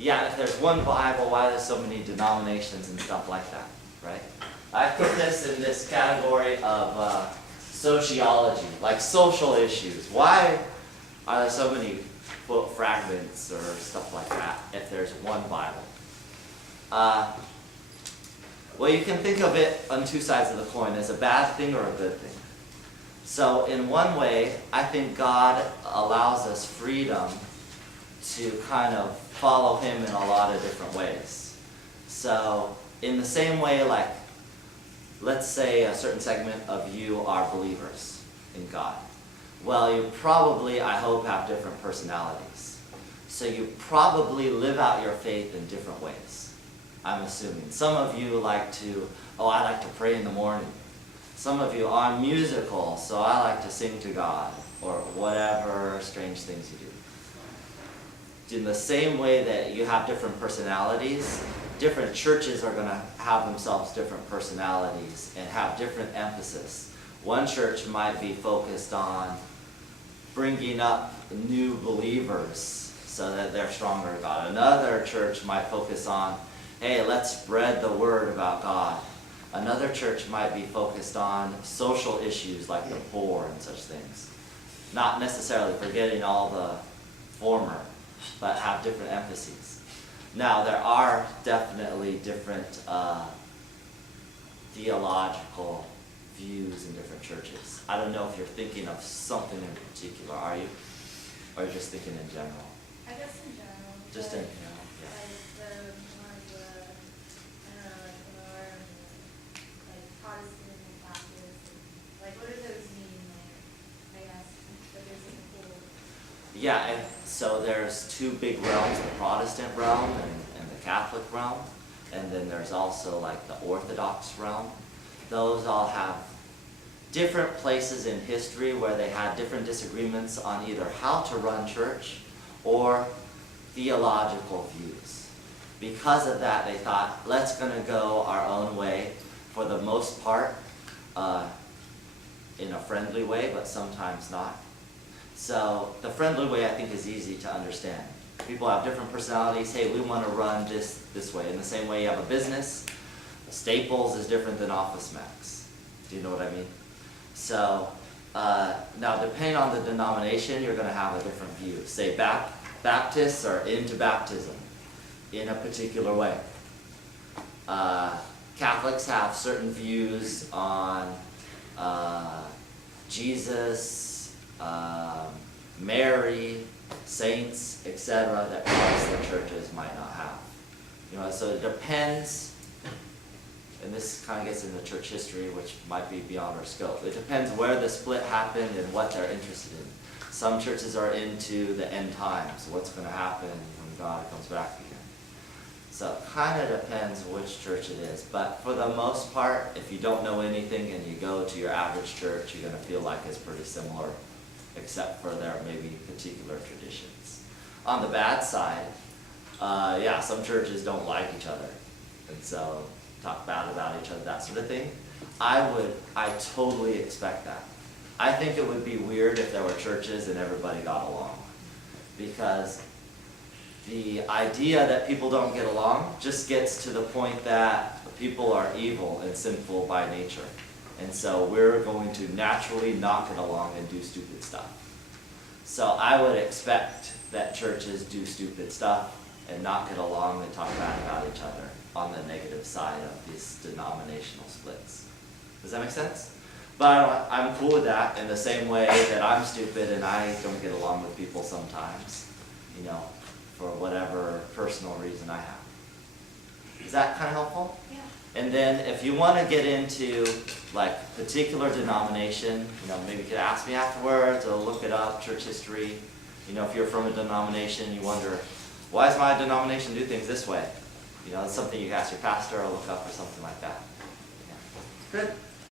yeah, if there's one Bible, why there's so many denominations and stuff like that, right? I put this in this category of sociology, like social issues. Why are there so many book fragments or stuff like that if there's one Bible? Well, you can think of it on two sides of the coin, as a bad thing or a good thing. So in one way, I think God allows us freedom to kind of follow him in a lot of different ways. So in the same way, like, let's say a certain segment of you are believers in God. Well, you probably, I hope, have different personalities. So you probably live out your faith in different ways, I'm assuming. Some of you like to, I like to pray in the morning. Some of you are musical, so I like to sing to God, or whatever strange things you do. In the same way that you have different personalities, different churches are going to have themselves different personalities and have different emphasis. One church might be focused on bringing up new believers so that they're stronger in God. Another church might focus on, hey, let's spread the word about God. Another church might be focused on social issues like the poor and such things. Not necessarily forgetting all the former, but have different emphases. Now, there are definitely different theological views in different churches. I don't know if you're thinking of something in particular, are you? Or you're just thinking in general? I guess in general. Just in general, yeah. Like the more of the, I don't know, like the more like Protestant and Baptist. Like what do those mean? Like, I guess, but there's like a whole. Yeah, and so there's two big realms, the Protestant realm and the Catholic realm. And then there's also like the Orthodox realm. Those all have different places in history where they had different disagreements on either how to run church or theological views. Because of that, they thought, let's gonna go our own way for the most part, in a friendly way, but sometimes not. So the friendly way, I think, is easy to understand. People have different personalities. Hey, we want to run this way. In the same way you have a business, Staples is different than Office Max. Do you know what I mean? So now, depending on the denomination, you're going to have a different view. Say Baptists are into baptism in a particular way. Catholics have certain views on Jesus, Mary, saints, etc., that Protestant churches might not have. So it depends, and this kind of gets into church history, which might be beyond our scope. It depends where the split happened and what they're interested in. Some churches are into the end times, what's going to happen when God comes back again. So it kind of depends which church it is. But for the most part, if you don't know anything and you go to your average church, you're going to feel like it's pretty similar, except for their maybe particular traditions. On the bad side, some churches don't like each other, and so talk bad about each other, that sort of thing. I totally expect that. I think it would be weird if there were churches and everybody got along, because the idea that people don't get along just gets to the point that people are evil and sinful by nature. And so we're going to naturally not get along and do stupid stuff. So I would expect that churches do stupid stuff and not get along and talk bad about each other on the negative side of these denominational splits. Does that make sense? But I'm cool with that in the same way that I'm stupid and I don't get along with people sometimes, for whatever personal reason I have. Is that kind of helpful? Yeah. And then if you want to get into like particular denomination, maybe you could ask me afterwards or look it up, church history. If you're from a denomination, you wonder, why does my denomination do things this way? It's something you can ask your pastor or look up or something like that. Yeah. Good.